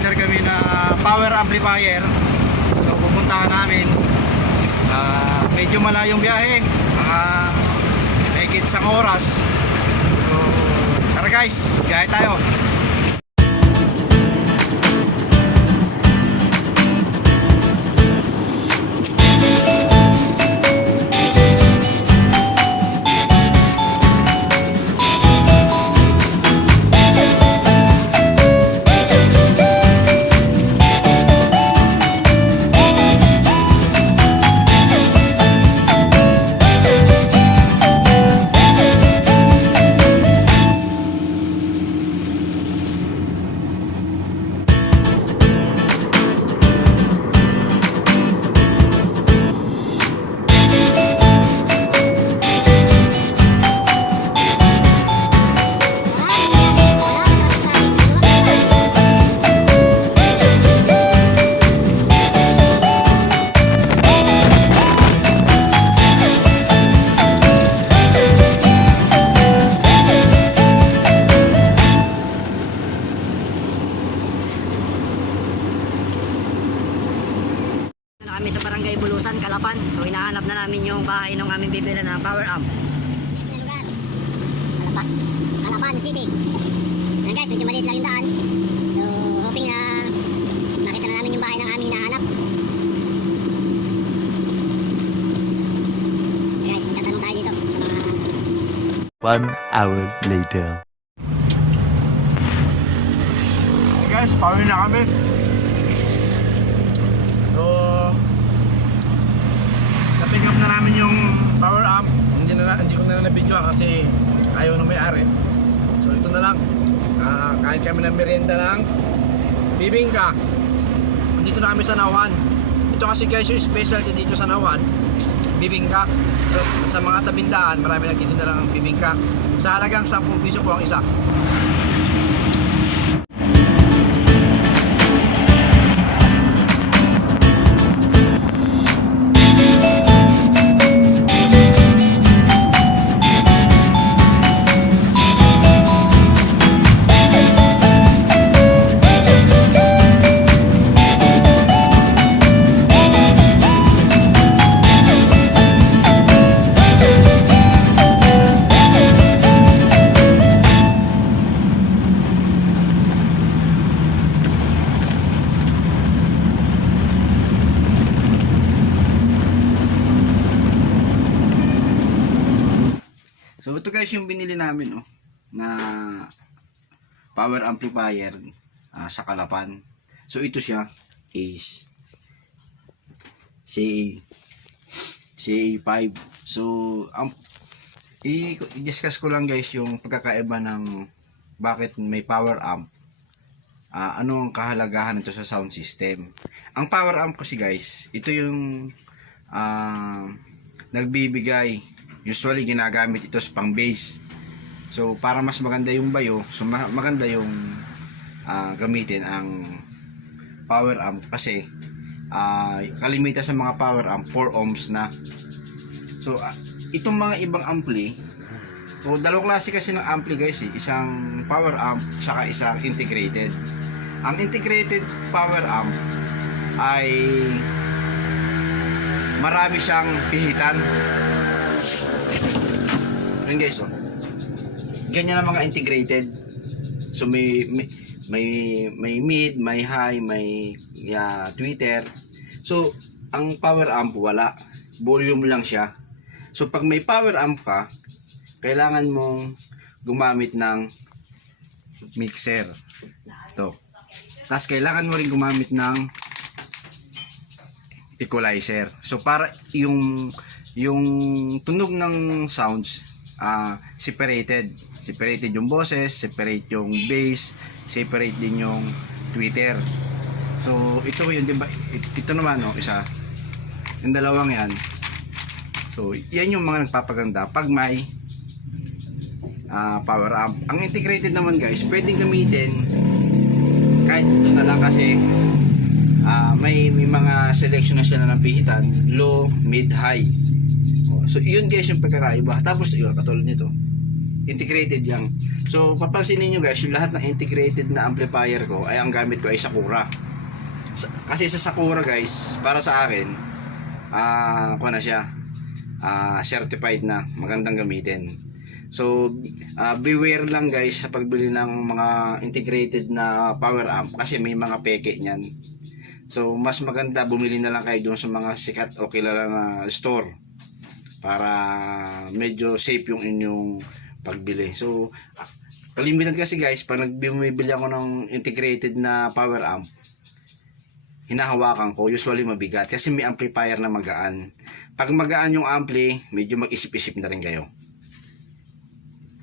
nag-order kami na power amplifier. So pupuntahan namin. Medyo malayong biyahe, mga mahigit isang oras. So tara guys, biyahe tayo. Kami sa Barangay Bulusan, Calapan. So hinahanap na namin yung bahay ng aming bibili na power amp. Calapan City. Yan guys, medyo maliit lang yung daan. So hoping na makita na namin yung bahay ng aming hinahanap. Guys, magtatanong tayo dito sa mga... 1 hour later. Hey guys, pauwi na kami. So na-pick up na namin yung power amp. Hindi ko na na-video kasi ayaw na may-ari. So ito na lang. Kain kami ng merienda lang. Bibingka. Dito na kami sa Nauhan. Ito kasi guys yung specialty dito sa Nauhan. Bibingka. So sa mga tabindaan, marami nagtitinda lang ng bibingka. Sa halagang 10 piso po ang isa. So ito guys yung binili namin na power amplifier sa Calapan. So ito siya is CA5. So i-discuss ko lang guys yung pagkakaiba ng bakit may power amp. Ano ang kahalagahan nito sa sound system. Ang power amp kasi guys, ito yung nagbibigay. Usually ginagamit ito sa pang bass. So para mas maganda yung bayo, so maganda yung gamitin ang power amp kasi kalimitan sa mga power amp 4 ohms na. So itong mga ibang ampli, so dalawang klase kasi ng ampli guys, isang power amp saka isang integrated. Ang integrated power amp ay marami siyang pihitan. Yun guys, ganyan ang mga integrated. So may mid, may high, may tweeter. So ang power amp wala, volume lang siya. So pag may power amp ka, kailangan mong gumamit ng mixer. Ito. Tapos kailangan mo rin gumamit ng equalizer. So para yung tunog ng sounds separated yung boses, separate yung bass, separate din yung tweeter. So ito yun, diba? Ito naman isa, yung dalawang yan. So yan yung mga nagpapaganda pag may power amp. Ang integrated naman guys, pwedeng gamitin kahit ito na lang kasi may mga selection na siya na ng pihitan, low, mid, high. So yun guys yung pagkakaiba. Tapos yun, katulad nito, integrated yang So papansinin nyo guys, yung lahat ng integrated na amplifier ko ay ang gamit ko ay Sakura. Kasi sa Sakura guys, para sa akin, kuha na siya, certified na, magandang gamitin. So beware lang guys sa pagbili ng mga integrated na power amp kasi may mga peke niyan. So mas maganda bumili na lang kayo doon sa mga sikat o kilala na store para medyo safe yung inyong pagbili. So kalimitan kasi guys, pag bumibili ako ng integrated na power amp, hinahawakan ko, usually mabigat kasi may amplifier na magaan. Pag magaan yung ampli, medyo mag-isip-isip na rin kayo.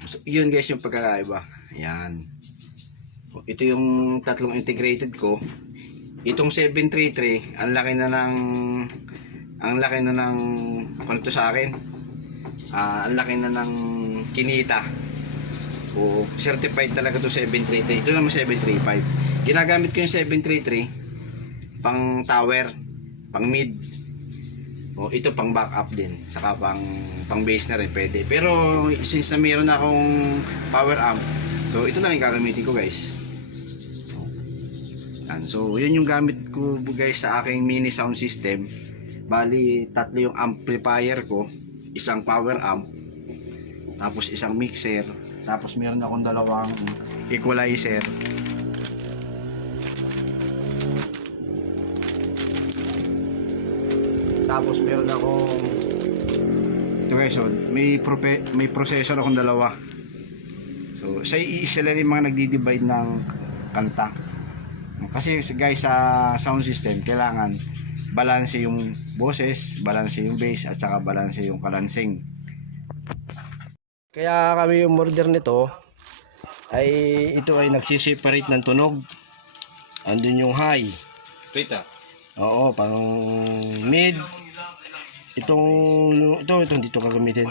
So yun guys yung pagkakaiba. Ayan. Ito yung tatlong integrated ko. Itong 733, ang laki na ng kung ito sa akin, ang laki na ng kinita. O certified talaga to 733. Ito naman 735. Ginagamit ko yung 733 pang tower, pang mid. O ito pang backup din, saka pang bass na rin pwede. Pero since na meron akong power amp, so ito na rin gagamitin ko guys. So yun yung gamit ko guys sa aking mini sound system. Bali tatlo yung amplifier ko, isang power amp, tapos isang mixer, tapos meron akong dalawang equalizer. Tapos meron akong ito guys, so, may processor akong dalawa. So sa isa lang yung mga nagdi-divide ng kanta. Kasi guys sa sound system kailangan balanse yung boses, balanse yung bass at saka balanse yung kalansing. Kaya kami yung order nito ay ito ay nagsiseparate ng tunog. Andun yung high. Twitter. Oo, pang mid. Itong dito gagamitin.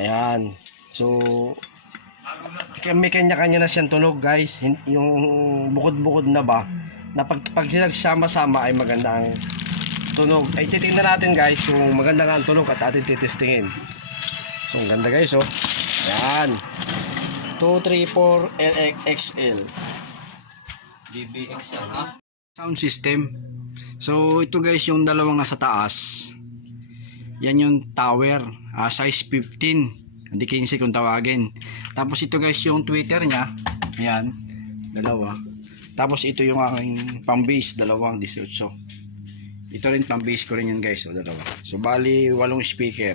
Ayan. So may kanya-kanya na siyang tunog guys. Yung bukod-bukod na ba na pag sinagsama-sama ay maganda ang tunog. Ay titingnan natin guys kung maganda nga ang tunog at atin titestingin. So ang ganda guys oh. Ayan. 234 LXL DBXL ha? sound system. So ito guys yung dalawang nasa taas. Yan yung tower, size 15. Hindi 15 kung tawagin. Tapos ito guys yung tweeter nya. Ayan, dalawa. Tapos ito yung aking pang bass, dalawang 18. Ito rin pang bass ko rin yan guys, o dalawa. So bali 8 speaker.